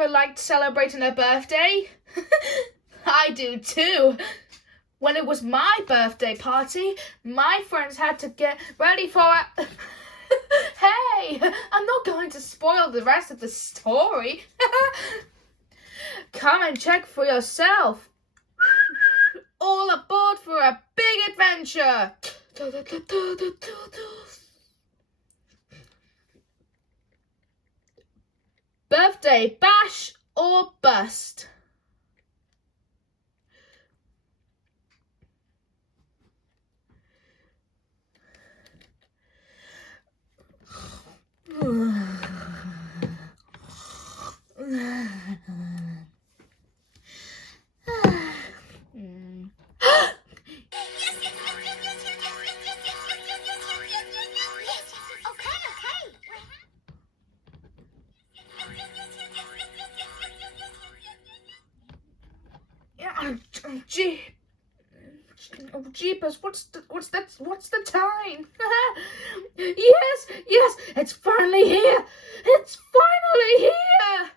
never liked celebrating a birthday? I do too. When it was my birthday party, my friends had to get ready for it. Hey, I'm not going to spoil the rest of the story. Come and check for yourself. All aboard for a big adventure. Birthday bash or bust? Jeepers, what's the time? Yes, it's finally here. It's finally here.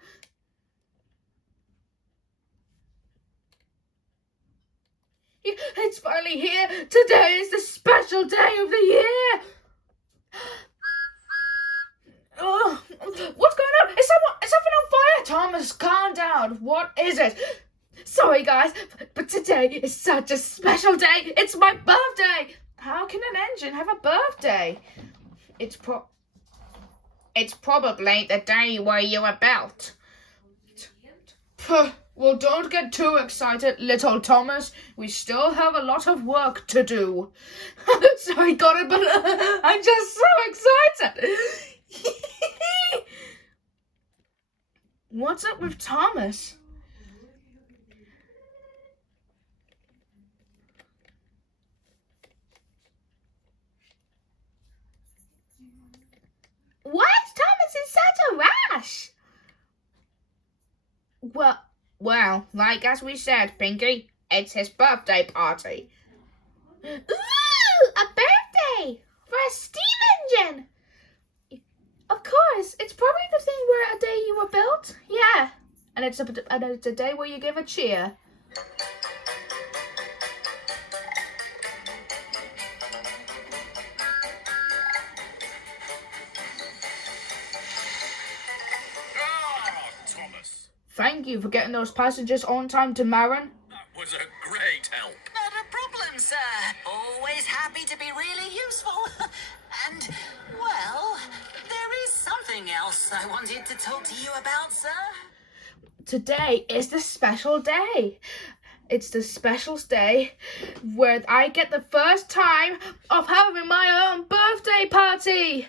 It's finally here. Today is the special day of the year. Oh, what's going on? Is something on fire? Thomas, calm down. What is it? Sorry, guys, but today is such a special day. It's my birthday. How can an engine have a birthday? It's probably the day where you were built. Well, don't get too excited, little Thomas. We still have a lot of work to do. Sorry, got it, but I'm just so excited. What's up with Thomas? Why is Thomas in such a rush? Well, like as we said, Pinky, it's his birthday party. Ooh, a birthday for a steam engine. Of course, it's probably the thing where a day you were built. Yeah, and it's a day where you give a cheer. Thomas. Thank you for getting those passengers on time to Marin. That was a great help. Not a problem, sir. Always happy to be really useful. And, well, there is something else I wanted to talk to you about, sir. Today is the special day. It's the special day where I get the first time of having my own birthday party.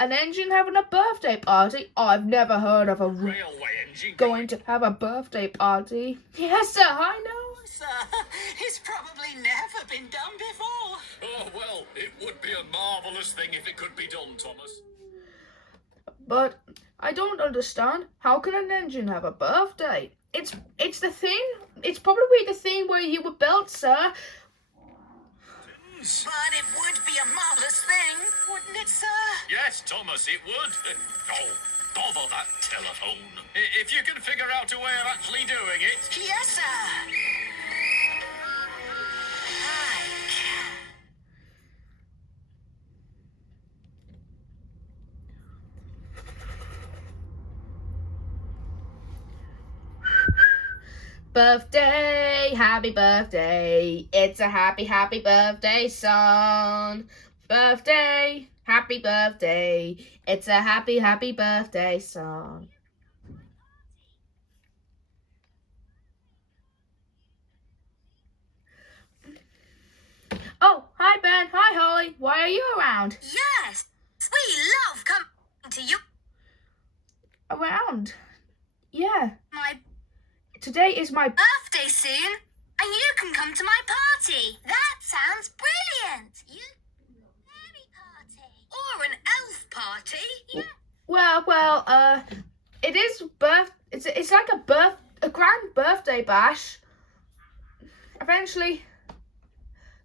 An engine having a birthday party? I've never heard of a Railway engine going to have a birthday party. Yes, sir, I know. Sir, it's probably never been done before. Oh, well, it would be a marvellous thing if it could be done, Thomas. But I don't understand. How can an engine have a birthday? It's the thing. It's probably the thing where you were built, sir. But it would be a marvellous thing, wouldn't it, sir? Yes, Thomas, it would. Oh, bother that telephone. If you can figure out a way of actually doing it. Yes, sir. I can. Birthday, happy birthday. It's a happy, happy birthday song. Birthday, happy birthday. It's a happy, happy birthday song. Oh, hi Ben, hi Holly. Why are you around? Yes, we love coming to you. Around? Yeah. My Today is my birthday soon, and you can come to my party. That sounds brilliant. You fairy party or an elf party? Yeah. Well, it is it's like a grand birthday bash. Eventually,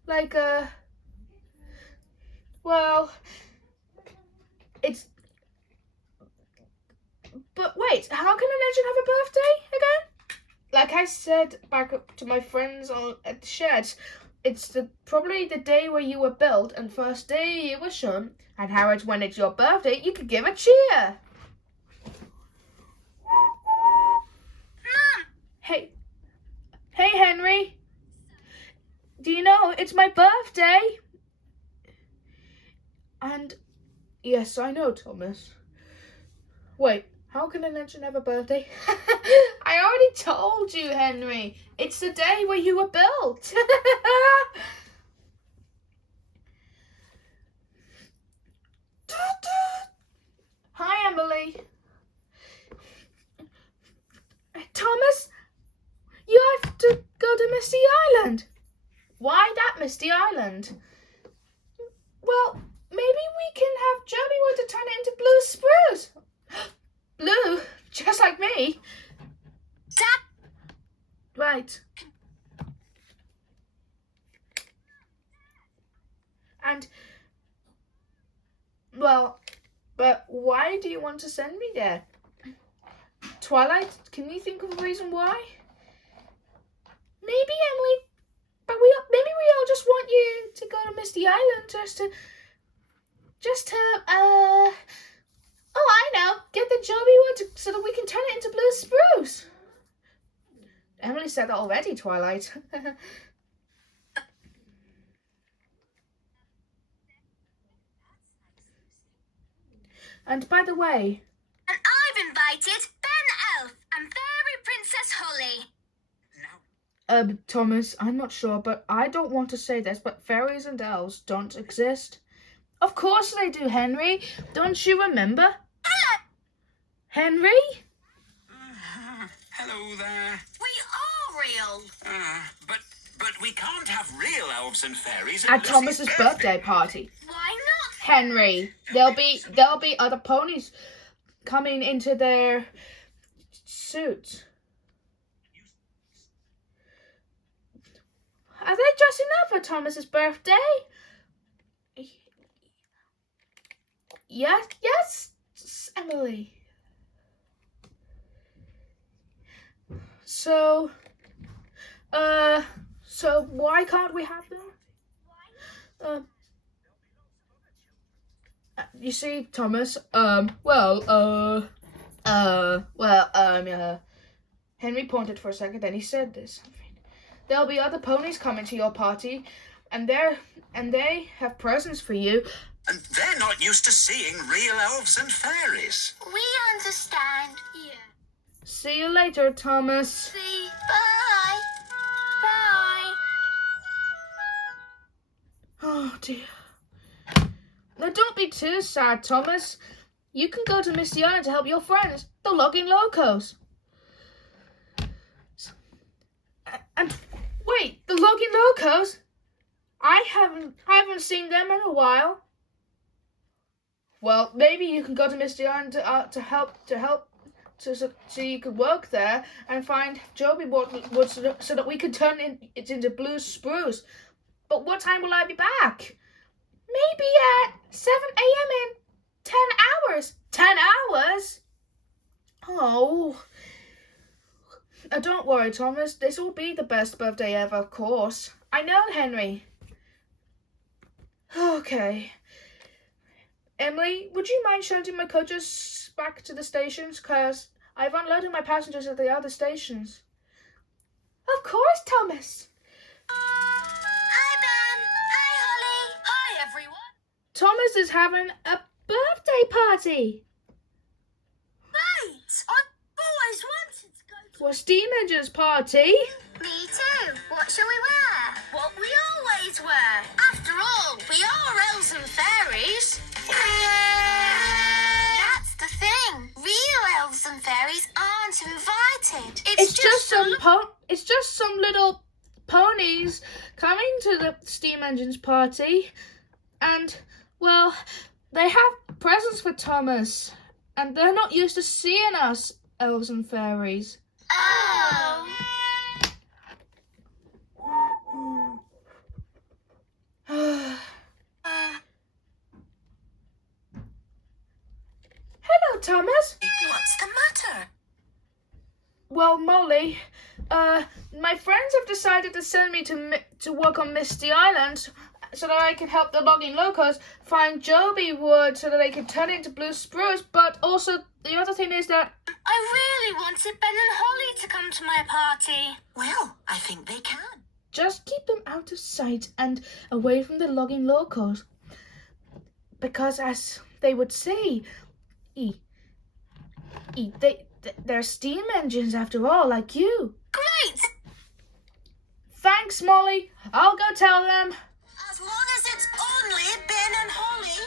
like well, it's But wait, how can an engine have a birthday again? Like I said back up to my friends at the sheds, it's probably the day where you were built and first day you were shown, and how it's when it's your birthday, you could give a cheer. Mum! Hey, Henry. Do you know it's my birthday? And yes, I know, Thomas. Wait, how can an engine have a birthday? I already told you, Henry. It's the day where you were built. Hi, Emily. Thomas, you have to go to Misty Island. Why that Misty Island? Well, maybe we can have Joby want to turn it into blue spruce. Blue, just like me. Dad! Right. And, well, but why do you want to send me there? Twilight, can you think of a reason why? Maybe, Emily, but maybe we all just want you to go to Misty Island just to, oh, I know, get the Joby wood so that we can turn it into blue spruce. Emily said that already, Twilight. And by the way... And I've invited Ben Elf and Fairy Princess Holly. Thomas, I'm not sure, but I don't want to say this, but fairies and elves don't exist. Of course they do, Henry. Don't you remember? Hello! Henry? Hello there. We are real. But we can't have real elves and fairies At Thomas's birthday party. Why not? Henry, there'll be other ponies coming into their suits. Are they dressing up for Thomas's birthday? Yes, Emily. So why can't we have them? You see, Thomas, Henry pointed for a second, then he said this. There'll be other ponies coming to your party, and they have presents for you. And they're not used to seeing real elves and fairies. We understand. Yeah. See you later, Thomas. See. Bye. Bye. Oh, dear. Now, don't be too sad, Thomas. You can go to Misty Island to help your friends, the Logging Locos. And wait, the Logging Locos? I haven't seen them in a while. Well, maybe you can go to Misty Island to help so you could work there and find Joby wood so that we could turn it into blue spruce. But what time will I be back? Maybe at 7 a.m. in 10 hours. 10 hours? Oh. Don't worry, Thomas. This will be the best birthday ever, of course. I know, Henry. Okay. Emily, would you mind shunting my coaches back to the stations? Because I've unloaded my passengers at the other stations. Of course, Thomas. Hi, Ben. Hi, Holly. Hi, everyone. Thomas is having a birthday party. Right. I've always wanted to go For Steam Engine's party. Me too. What shall we wear? What we always wear. After all, we are elves and fairies. That's the thing. Real elves and fairies aren't invited. It's just some little ponies coming to the Steam Engine's party, and well, they have presents for Thomas, and they're not used to seeing us elves and fairies. Oh. Hello, Hello, Thomas. What's the matter? Well, Molly, my friends have decided to send me to work on Misty Island so that I can help the logging locals find Joby wood so that they can turn it into blue spruce. But also, the other thing is that I really wanted Ben and Holly to come to my party. Well, I think they can. just keep them out of sight and away from the logging locals. Because as they would say, they're steam engines after all, like you. Great! Thanks, Molly. I'll go tell them. As long as it's only Ben and Holly.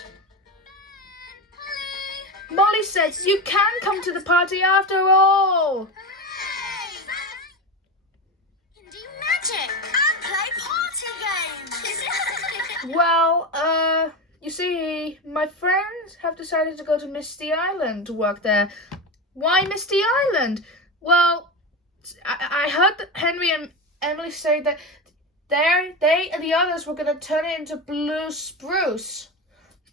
Molly says you can come to the party after all. Can do magic and play party games. Well, you see, my friends have decided to go to Misty Island to work there. Why Misty Island? Well, I heard that Henry and Emily say that they and the others were going to turn it into blue spruce.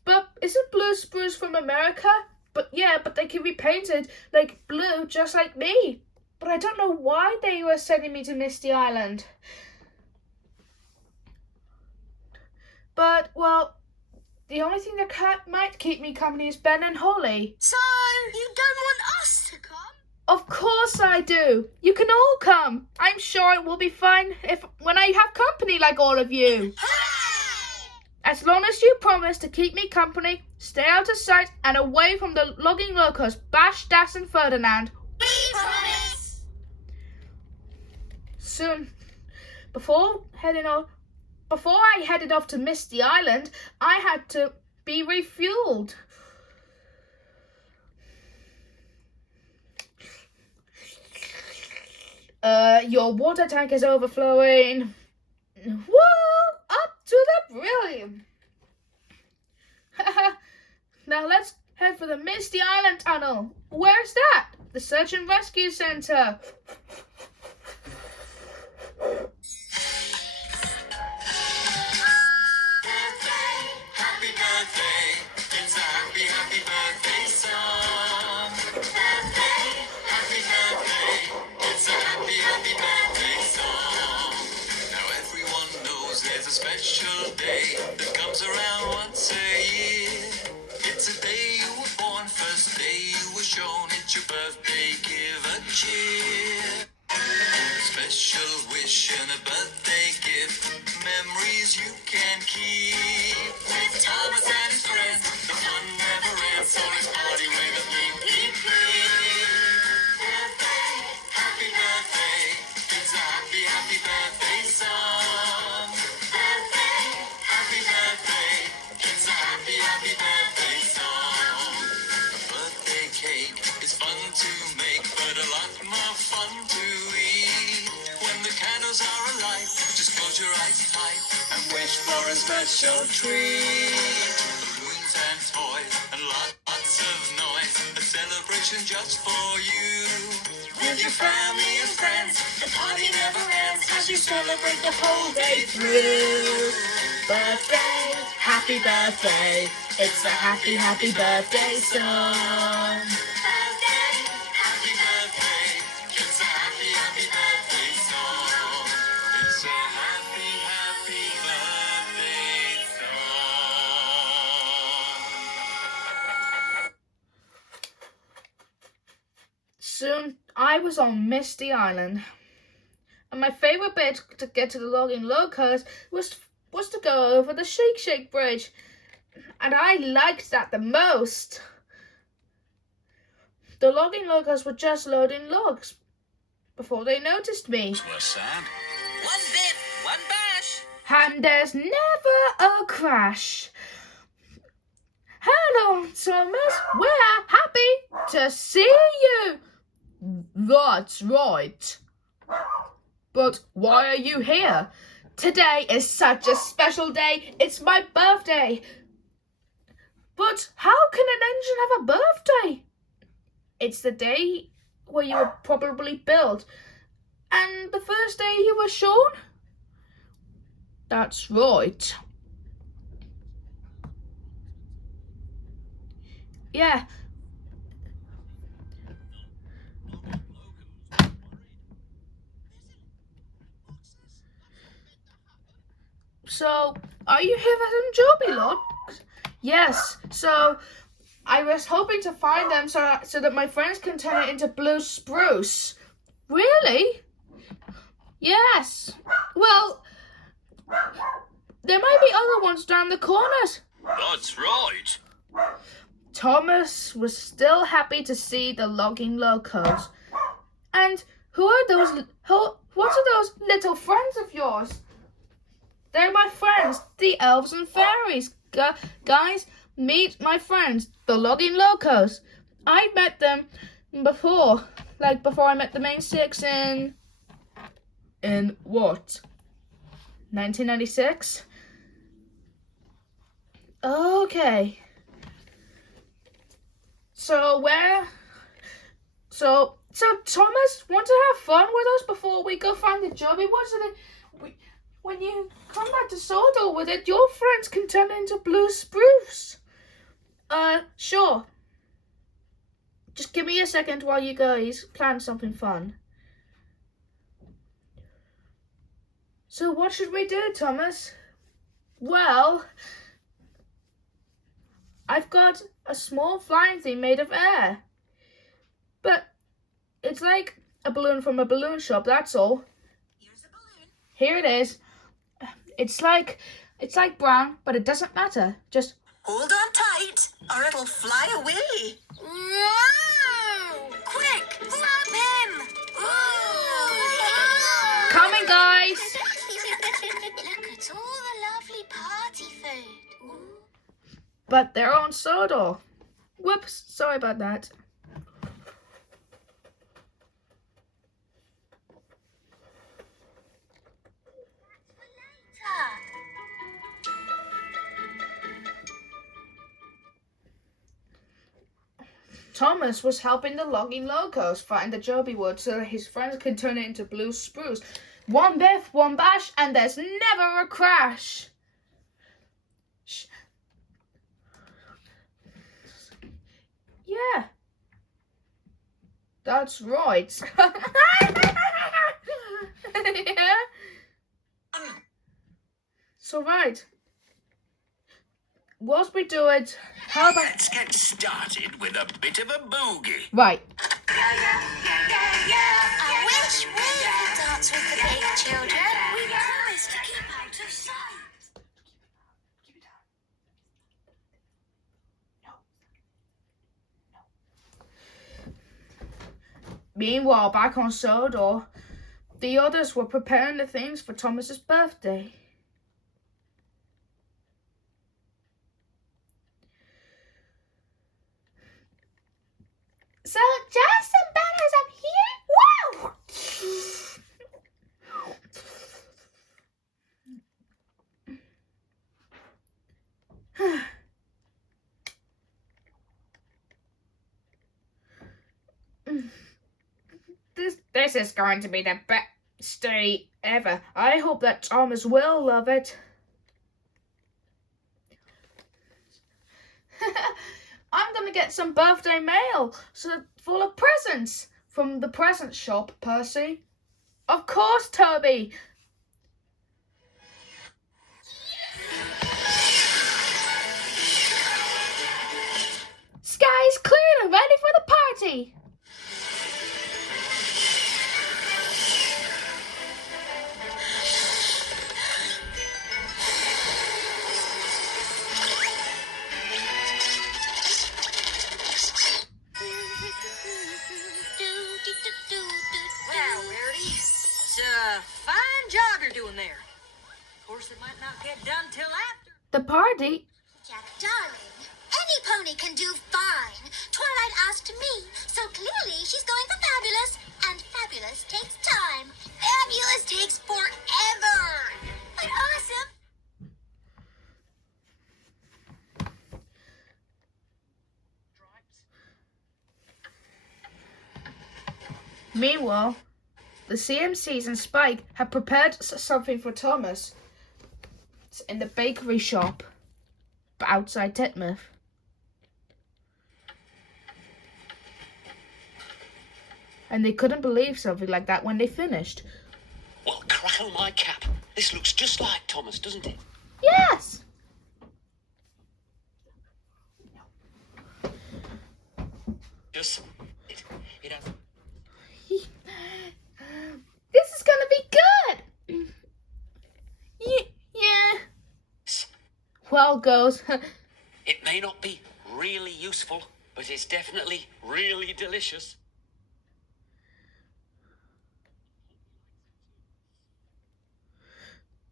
But isn't blue spruce from America? But yeah, but they can be painted like blue, just like me. But I don't know why they were sending me to Misty Island. But, well, the only thing that might keep me company is Ben and Holly. So, you don't want us to come? Of course I do. You can all come. I'm sure it will be fine when I have company like all of you. As long as you promise to keep me company, stay out of sight and away from the logging locals, Bash, Das and Ferdinand. We promise! Soon, before I headed off to Misty Island, I had to be refueled. Your water tank is overflowing. Woo! Up to the brilliant. Now let's head for the Misty Island tunnel. Where's that? The Search and Rescue Center. Happy birthday, it's a happy, happy birthday song. Happy birthday, it's a happy, happy birthday song. Now everyone knows there's a special day that comes around once a year. It's a day you were born, first day you were shown. It's your birthday, give a cheer. A special wish and a birthday gift, memories you can keep. With Thomas and his friends, the fun never ends, so let's party with a big birthday, happy birthday, it's a happy, happy birthday song. Birthday, happy birthday, it's a happy, happy birthday song. A birthday cake is fun to make, but a lot more fun to eat. When the candles are alight, just close your eyes tight and wish for a special treat. Balloons and toys and lots of noise, a celebration just for you. With your family and friends, the party never ends as you celebrate the whole day through. Birthday, happy birthday. It's a happy, happy birthday song. Birthday, happy birthday, it's a happy, happy birthday song. It's a happy, happy birthday song. Soon, I was on Misty Island. And my favourite bit to get to the logging locals was to go over the Shake Bridge. And I liked that the most. The logging locals were just loading logs before they noticed me. We're sad. One biff, one bash. And there's never a crash. Hello, Thomas. We're happy to see you. That's right. But why are you here? Today is such a special day. It's my birthday. But how can an engine have a birthday? It's the day where you were probably built. And the first day you were shown? That's right. Yeah. So, are you here for some Joby looks? Yes. So, I was hoping to find them so that my friends can turn it into blue spruce. Really? Yes. Well, there might be other ones down the corners. That's right. Thomas was still happy to see the logging locos. And what are those little friends of yours? They're my friends, the elves and fairies. Guys, meet my friends, the logging locos. I met them before I met the main six in what? 1996? Okay. So Thomas, want to have fun with us before we go find the Joby ones? When you come back to Sodor with it, your friends can turn into blue spruce. Sure. Just give me a second while you guys plan something fun. So what should we do, Thomas? Well, I've got a small flying thing made of air. But it's like a balloon from a balloon shop, that's all. Here's a balloon. Here it is. It's like brown, but it doesn't matter. Just Hold on tight, or it'll fly away. Wow! Quick, grab him! coming, guys. Look at all the lovely party food. But they're on Sodor. Whoops, sorry about that. Thomas was helping the logging locos find the Joby wood so that his friends could turn it into blue spruce. One biff, one bash, and there's never a crash. Yeah. That's right. Yeah. So right. Whilst we do it, how about Let's get started with a bit of a boogie. right. I wish we could dance with the big children. We promised to keep out of sight. Meanwhile, back on Sodor, the others were preparing the things for Thomas's birthday. So, just some banners up here. Wow! This is going to be the best day ever. I hope that Thomas will love it. I'm gonna get some birthday mail full of presents from the present shop, Percy. Of course, Toby. Sky's clear and ready for the party. Well, Rarity, it's a fine job you're doing there. Of course, it might not get done till after. The party? Darling, any pony can do fine. Twilight asked me, so clearly she's going for fabulous. And fabulous takes time. Fabulous takes forever. But awesome. Meanwhile, the CMCs and Spike have prepared something for Thomas. It's in the bakery shop outside Titmouth. And they couldn't believe something like that when they finished. Well, crackle my cap. This looks just like Thomas, doesn't it? Yes. Just it has. This is gonna be good. Yeah. Well, goes. It may not be really useful, but it's definitely really delicious.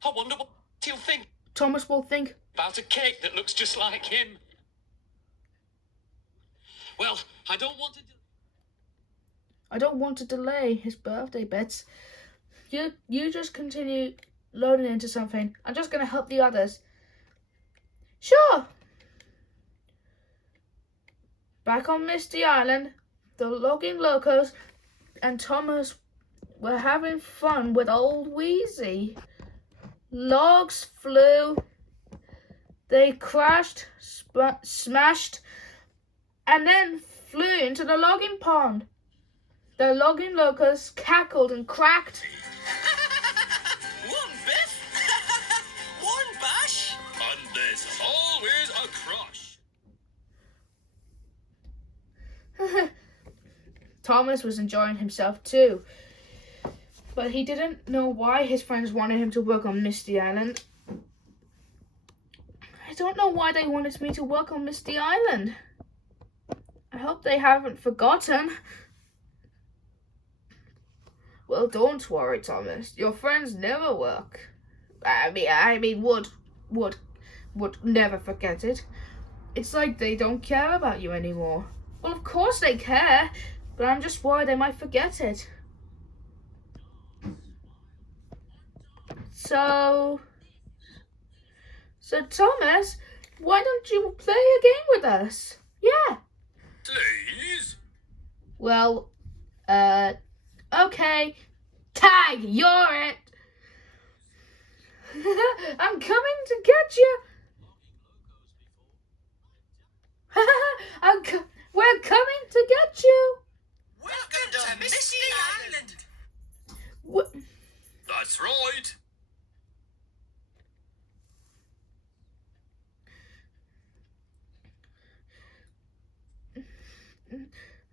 I wonder what he'll think Thomas will think. about a cake that looks just like him. Well, I don't want to delay his birthday bits. You just continue loading into something. I'm just gonna help the others. Sure. Back on Misty Island, the logging locos and Thomas were having fun with old Wheezy. Logs flew. They crashed, smashed, and then flew into the logging pond. The logging locos cackled and cracked. One biff, one bash, and there's always a crush. Thomas was enjoying himself too, but he didn't know why his friends wanted him to work on Misty Island. I don't know why they wanted me to work on Misty Island. I hope they haven't forgotten. Well, don't worry, Thomas. Your friends never work. I mean, would never forget it. It's like they don't care about you anymore. Well, of course they care, but I'm just worried they might forget it. So Thomas, why don't you play a game with us? Yeah. Please? Well, okay. Tag, you're it. I'm coming to get you. We're coming to get you. Welcome to Misty Island. What? That's right.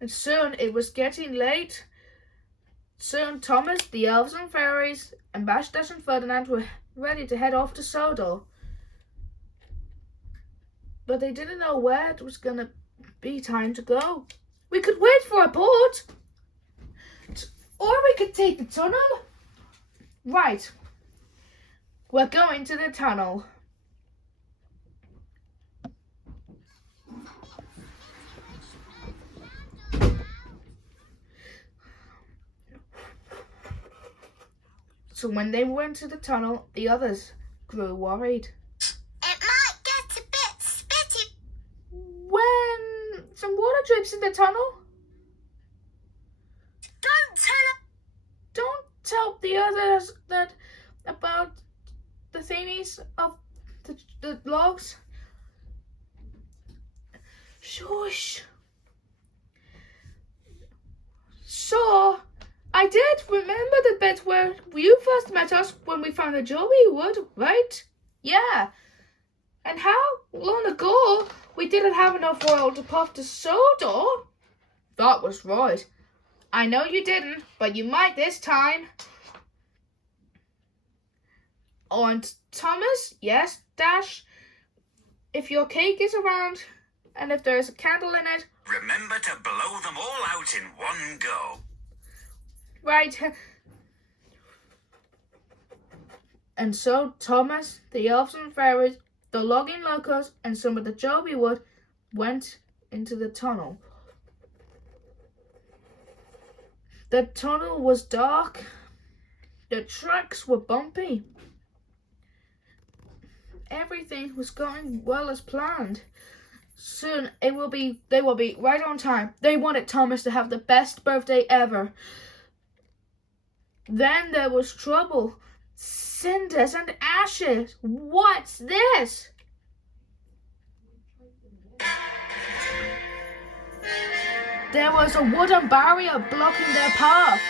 And soon it was getting late. Soon Thomas, the elves and fairies, and Bash, Dash and Ferdinand were ready to head off to Sodor. But they didn't know where it was gonna be time to go. We could wait for a boat. Or we could take the tunnel. Right. We're going to the tunnel. So when they went to the tunnel, the others grew worried. It might get a bit spitty. When some water drips in the tunnel, don't tell the others that about the thingies of the logs. Shush. So, I did remember the bit where you first met us when we found the Joey wood, right? Yeah. And how long ago we didn't have enough oil to puff the soda? That was right. I know you didn't, but you might this time. Oh, and Thomas, yes, Dash, if your cake is around and if there's a candle in it. Remember to blow them all out in one go. Right. And so Thomas, the elves and fairies, the logging locos, and some of the Joby wood went into the tunnel. The tunnel was dark. The tracks were bumpy. Everything was going well as planned. Soon they will be right on time. They wanted Thomas to have the best birthday ever. Then there was trouble. Cinders and ashes. What's this? There was a wooden barrier blocking their path.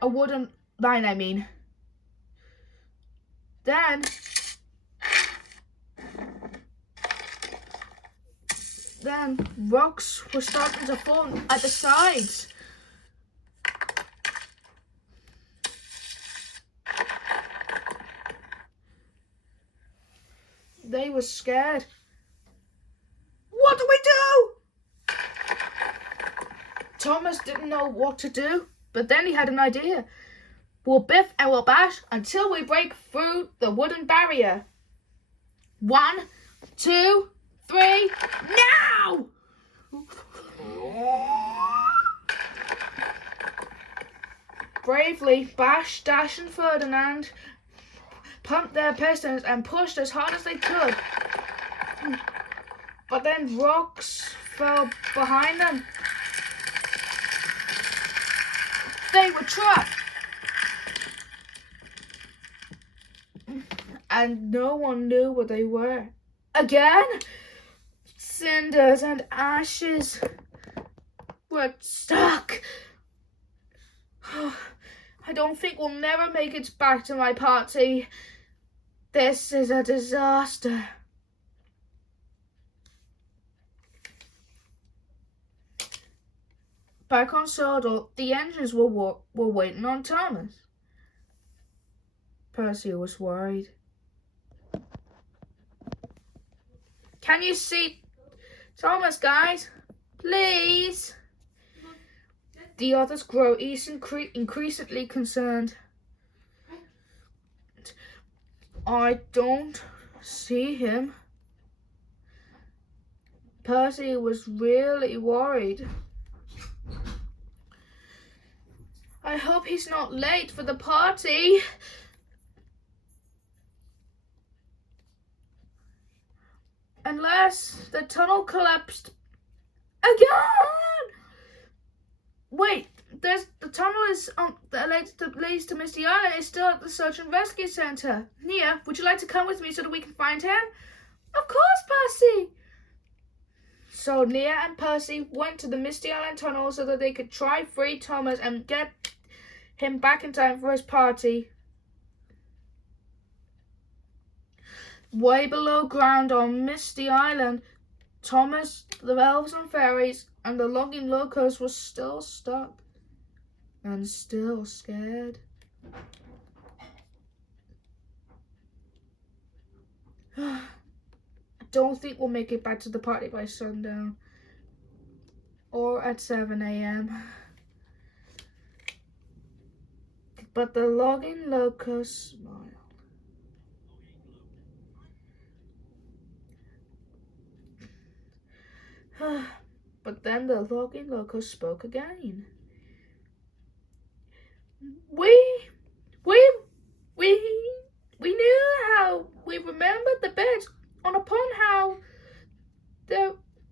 A wooden line, I mean. Then rocks were starting to form at the sides. They were scared. What do we do? Thomas didn't know what to do, but then he had an idea. We'll biff and we'll bash until we break through the wooden barrier. 1, 2, 3, now! Bravely, Bash, Dash and Ferdinand pumped their pistons and pushed as hard as they could. But then rocks fell behind them. They were trapped. And no one knew where they were. Again, cinders and ashes were stuck. I don't think we'll never make it back to my party. This is a disaster. Back on Sodal, the engines were waiting on Thomas. Percy was worried. Can you see Thomas, guys? Please? The others grow increasingly concerned. I don't see him. Percy was really worried. I hope he's not late for the party. Unless the tunnel collapsed again. Wait, the tunnel is that leads to Misty Island is still at the Search and Rescue Center. Nia, would you like to come with me so that we can find him? Of course, Percy. So Nia and Percy went to the Misty Island tunnel so that they could try free Thomas and get him back in time for his party. Way below ground on Misty Island, Thomas, the elves and fairies, and the logging locos were still stuck and still scared. I don't think we'll make it back to the party by sundown or at 7 a.m. But the logging locos smiled. But then the logging loco spoke again. We knew how we remembered the bit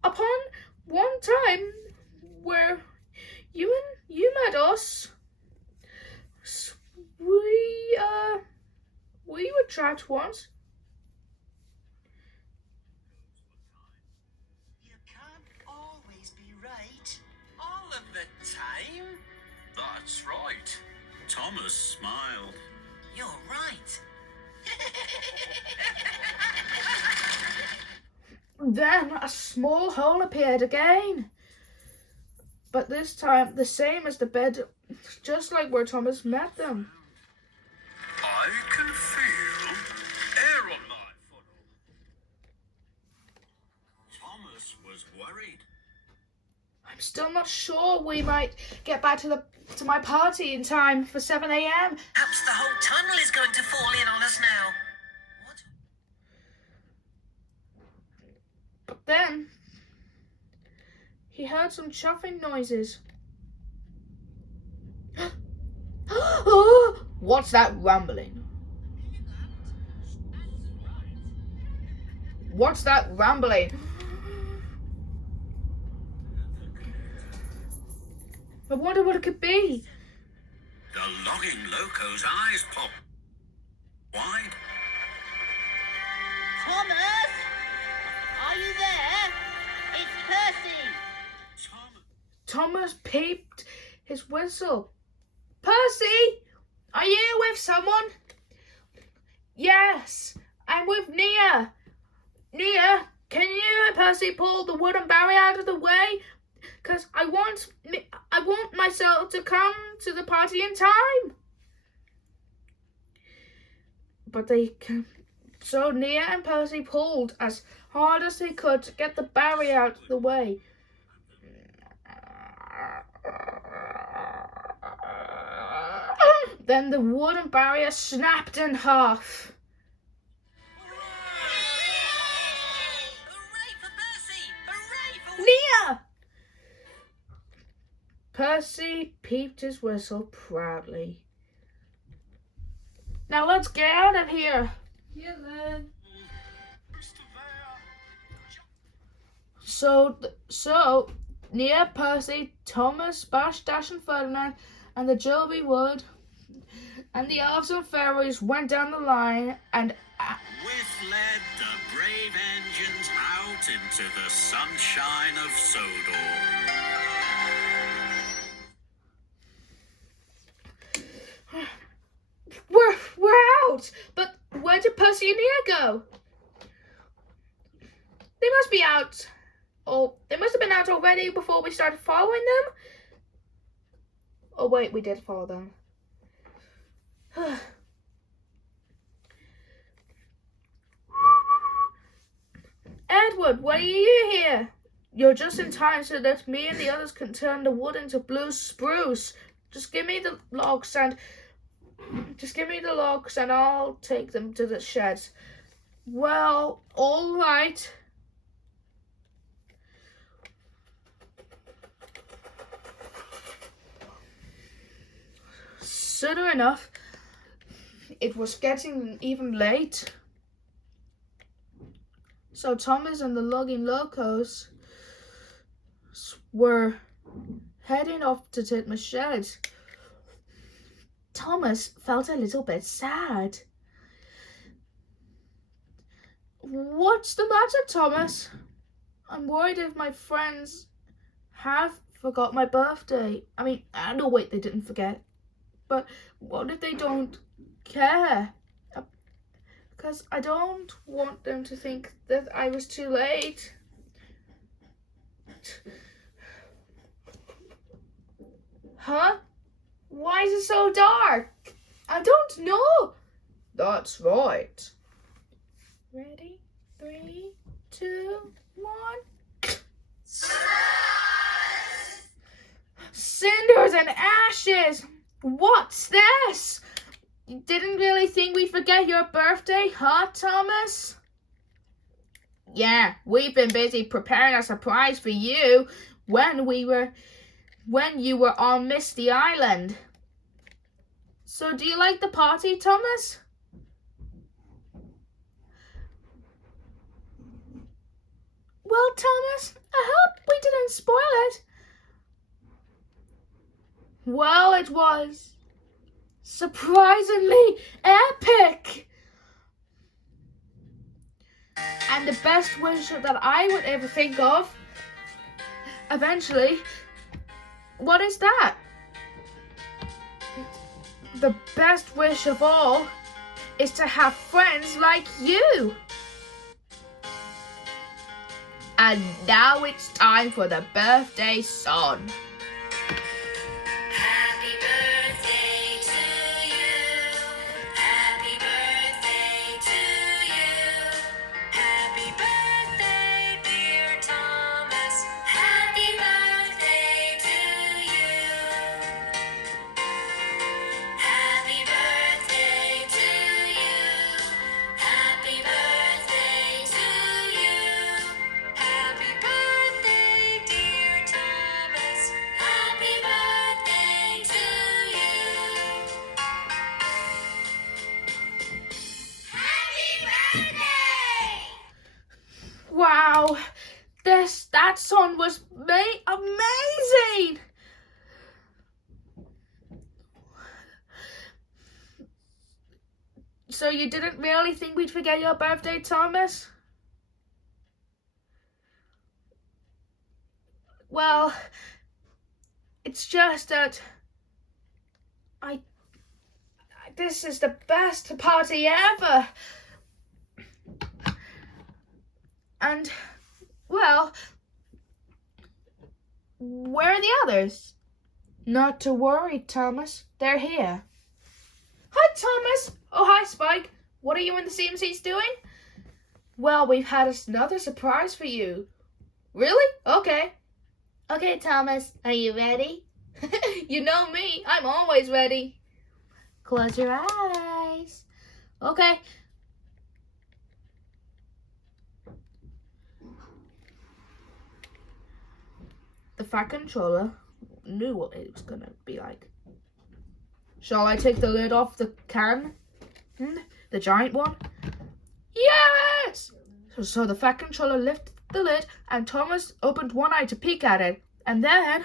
upon one time where you met us. We were trapped once. All of the time? That's right. Thomas smiled. You're right. Then a small hole appeared again. But this time the same as the bed, just like where Thomas met them. I can feel air on my funnel. Thomas was worried. I'm still not sure we might get back to my party in time for 7 a.m. Perhaps the whole tunnel is going to fall in on us now. What? But then he heard some chuffing noises. Oh, what's that rumbling? What's that rumbling? I wonder what it could be. The logging loco's eyes pop wide. Thomas! Are you there? It's Percy! Thomas peeped his whistle. Percy! Are you with someone? Yes, I'm with Nia. Nia, can you and Percy pull the wooden barrier out of the way? Because I want myself to come to the party in time. But they can. So Nia and Percy pulled as hard as they could to get the barrier out of the way. Then the wooden barrier snapped in half. Hooray for Percy! Hooray for Nia! Percy peeped his whistle proudly. Now let's get out of here. Yeah, then. So Nia, Percy, Thomas, Bash, Dash, and Ferdinand, and the Joby Wood, and the elves and fairies went down the line, and We've led the brave engines out into the sunshine of Sodor. we're out. But where did Percy and Nia go? They must be out. Oh, they must have been out already before we started following them. Oh wait, we did follow them. Edward, why are you here? You're just in time so that me and the others can turn the wood into blue spruce. Just give me the logs and I'll take them to the sheds. Well, all right. Sooner enough, it was getting even late. So Thomas and the logging locos were heading off to Titmus' shed. Thomas felt a little bit sad. What's the matter, Thomas? I'm worried if my friends have forgot my birthday. I mean, no, wait, they didn't forget. But what if they don't care? Because I don't want them to think that I was too late. Huh? Why is it so dark? I don't know. That's right. Ready? 3, 2, 1. Cinders and ashes! What's this? You didn't really think we'd forget your birthday, huh, Thomas? Yeah, we've been busy preparing a surprise for you when you were on Misty Island. So do you like the party, Thomas? Well, Thomas, I hope we didn't spoil it. Well, it was surprisingly epic. And the best wish that I would ever think of, eventually, what is that? The best wish of all is to have friends like you. And now it's time for the birthday song. Happy birthday to you. Happy birthday to you. Happy birthday, dear Thomas. Happy birthday to you. Happy birthday to you. Happy birthday to you. Happy birthday, dear Thomas. Happy birthday to you. Happy birthday! Wow, that song was amazing. So you didn't really think we'd forget your birthday, Thomas? Well, it's just that I this is the best party ever. And, well, where are the others? Not to worry, Thomas. They're here. Hi, Thomas. Oh, hi, Spike. What are you and the CMCs doing? Well, we've had another surprise for you. Really? Okay. Okay, Thomas. Are you ready? You know me. I'm always ready. Close your eyes. Okay. The fat controller knew what it was going to be like. Shall I take the lid off the can? The giant one? Yes! So the fat controller lifted the lid and Thomas opened one eye to peek at it. And then...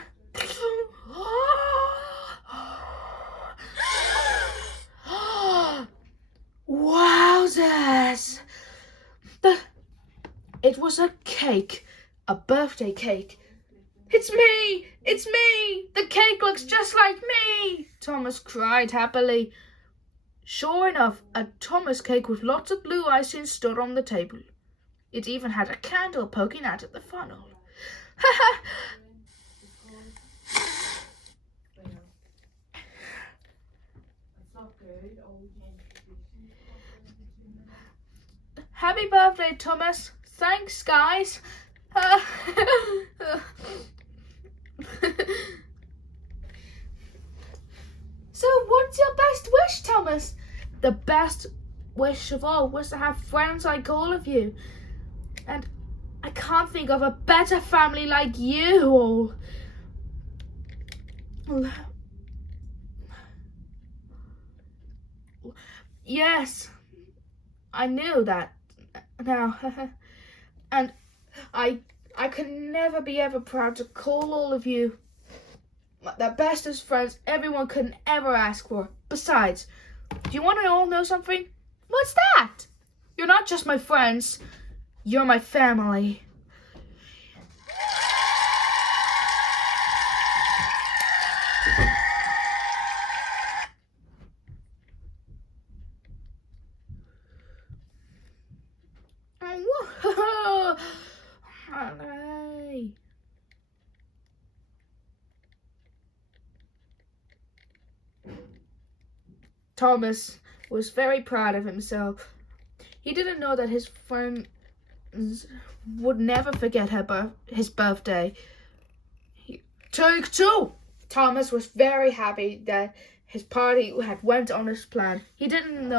Wowzers! It was a cake. A birthday cake. It's me! It's me! The cake looks just like me! Thomas cried happily. Sure enough, a Thomas cake with lots of blue icing stood on the table. It even had a candle poking out of the funnel. Ha ha! Happy birthday, Thomas. Thanks, guys. So, what's your best wish, Thomas? The best wish of all was to have friends like all of you. And I can't think of a better family like you all. Yes, I knew that now. And I could never be ever proud to call all of you the bestest friends everyone could ever ask for. Besides, do you want to all know something? What's that? You're not just my friends, you're my family. Hey. Thomas was very proud of himself. He didn't know that his friends would never forget his birthday. Take two! Thomas was very happy that his party had went on as planned. He didn't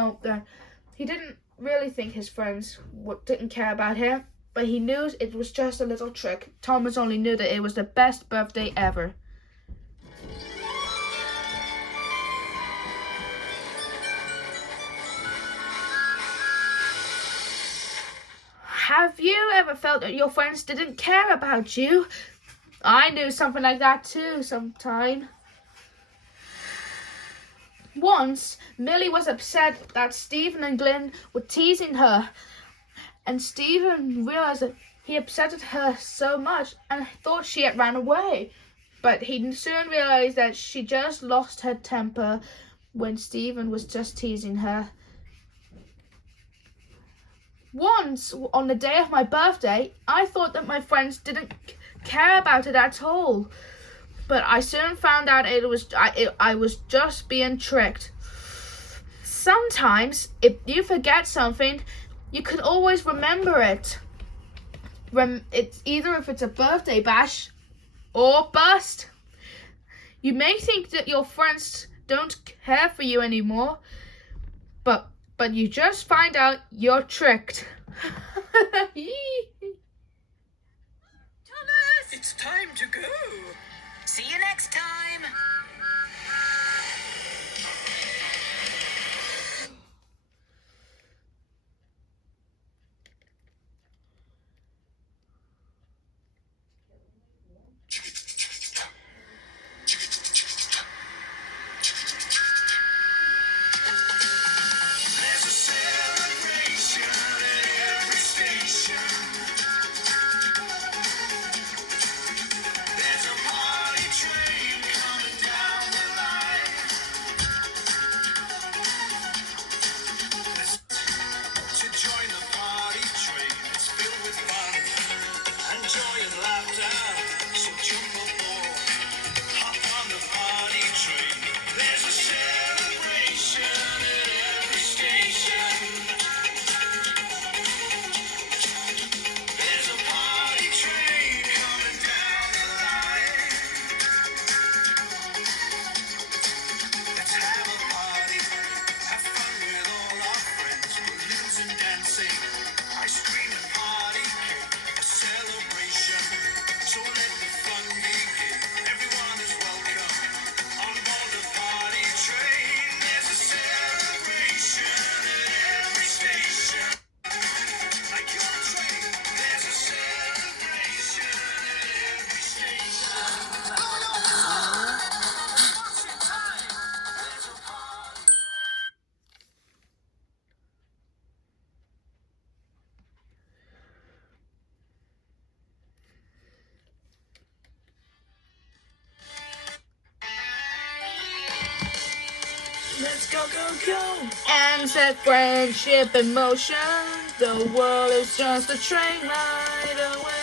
really think his friends didn't care about him, but he knew it was just a little trick. Thomas only knew that it was the best birthday ever. Have you ever felt that your friends didn't care about you? I knew something like that too sometime. Once, Millie was upset that Stephen and Glenn were teasing her. And Stephen realized that he upset her so much and thought she had ran away. But he soon realized that she just lost her temper when Stephen was just teasing her. Once, on the day of my birthday, I thought that my friends didn't care about it at all. But I soon found out I was just being tricked. Sometimes, if you forget something, you can always remember it. It's either if it's a birthday bash or bust. You may think that your friends don't care for you anymore, but you just find out you're tricked. Thomas! It's time to go. See you next time. There's a celebration at every station. There's a party train coming down go, go, go. And set friendship in motion. The world is just a train ride away.